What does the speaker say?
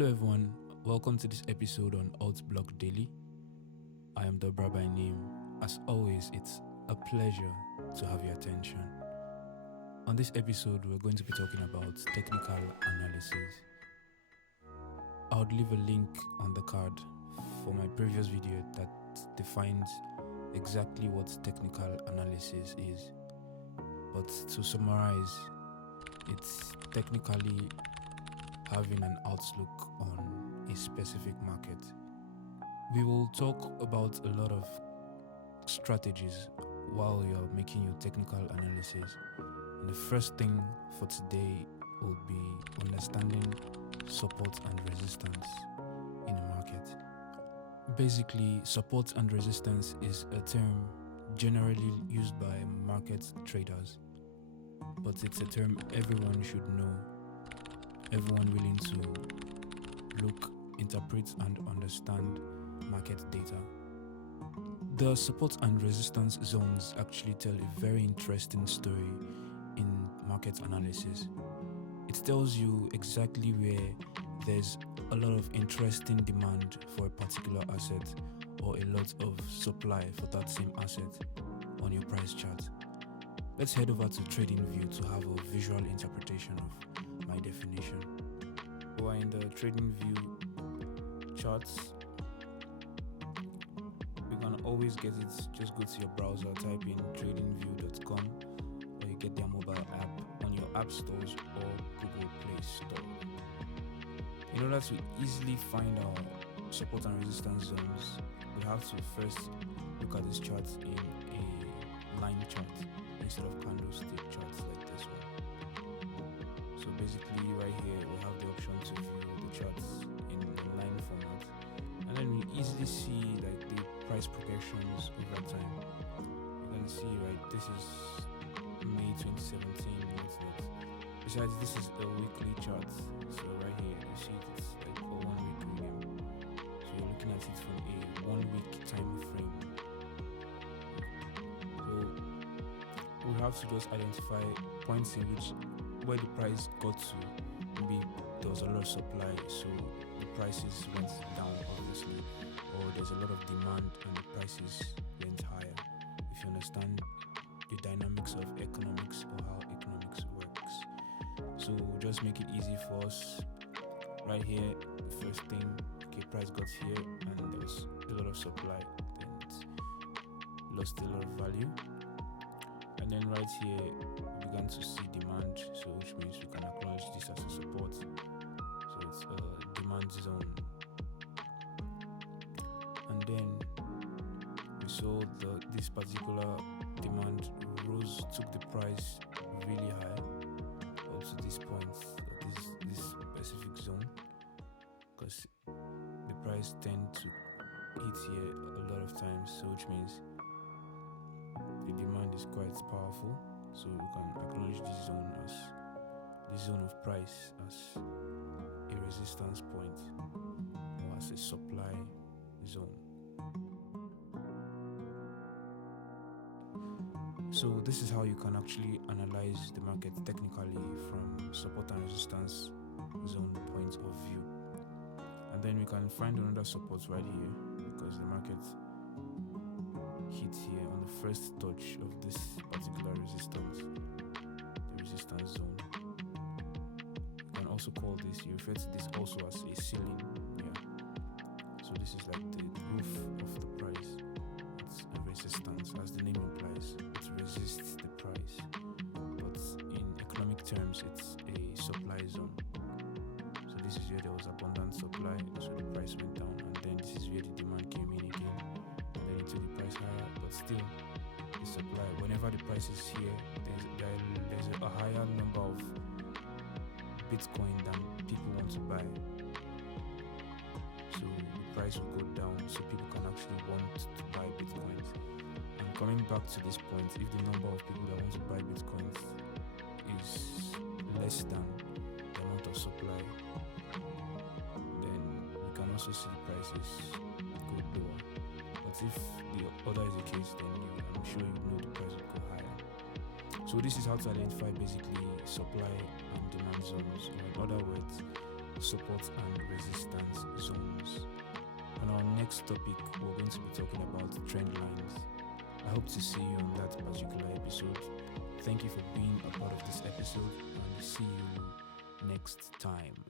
Hello everyone, welcome to this episode on Altblock Daily. I am Dobra by name. As always, it's a pleasure to have your attention. On this episode, we're going to be talking about technical analysis. I would leave a link on the card for my previous video that defines exactly what technical analysis is. But to summarize, it's technically having an outlook on a specific market. We will talk about a lot of strategies while you're making your technical analysis. And the first thing for today will be understanding support and resistance in a market. Basically, support and resistance is a term generally used by market traders, but it's a term everyone should know. Everyone willing to look, interpret, and understand market data. The support and resistance zones actually tell a very interesting story in market analysis. It tells you exactly where there's a lot of interesting demand for a particular asset or a lot of supply for that same asset on your price chart. Let's head over to TradingView to have a visual interpretation of my definition. We're in the TradingView charts. You can always get it, just go to your browser, type in tradingview.com, or you get their mobile app on your app stores or Google Play Store. In order to easily find our support and resistance zones, we have to first look at this chart in a line chart instead of candlestick charts like this one. So basically right here we have the option to view the charts in the line format, and then we easily see like the price progressions over time. You can see right, this is May 2017, what's that? Besides, this is a weekly chart, so right here you see it's like a 1 week medium. So you're looking at it from a 1 week time frame. So we have to just identify points in which where the price got to, maybe there was a lot of supply, so the prices went down obviously, or there's a lot of demand and the prices went higher. If you understand the dynamics of economics or how economics works. So just make it easy for us. Right here, the first thing, okay, price got here and there was a lot of supply, then it lost a lot of value. And then right here, we began to see demand, so which means we can acknowledge this as a support. So it's a demand zone. And then we saw this particular demand took the price really high up to this point, this specific zone, because the price tend to hit here a lot of times, so which means the demand is quite powerful, so we can acknowledge this zone of price as a resistance point or as a supply zone. So this is how you can actually analyze the market technically from support and resistance zone point of view. And then we can find another support right here, because the market hit here on the first touch of this particular resistance, the resistance zone. You can also call this, you refer to this also as a ceiling. So this is like the roof of the price. It's a resistance, as the name implies. It resists the price, but in economic terms it's a supply zone. So this is where there was abundant supply, so the price went down, and then this is where the demand came in again, and then it took the price higher, but still the supply, whenever the price is here, there's a higher number of Bitcoin than people want to buy, so the price will go down, so people can actually want to buy Bitcoins. And coming back to this point, if the number of people that want to buy Bitcoins is less than the amount of supply, then you can also see the prices go lower. But if the other is the case, then I'm sure you know the price will go higher. So this is how to identify basically supply and demand zones, or in other words, support and resistance zones. On our next topic, we're going to be talking about trend lines. I hope to see you on that particular episode. Thank you for being a part of this episode, and see you next time.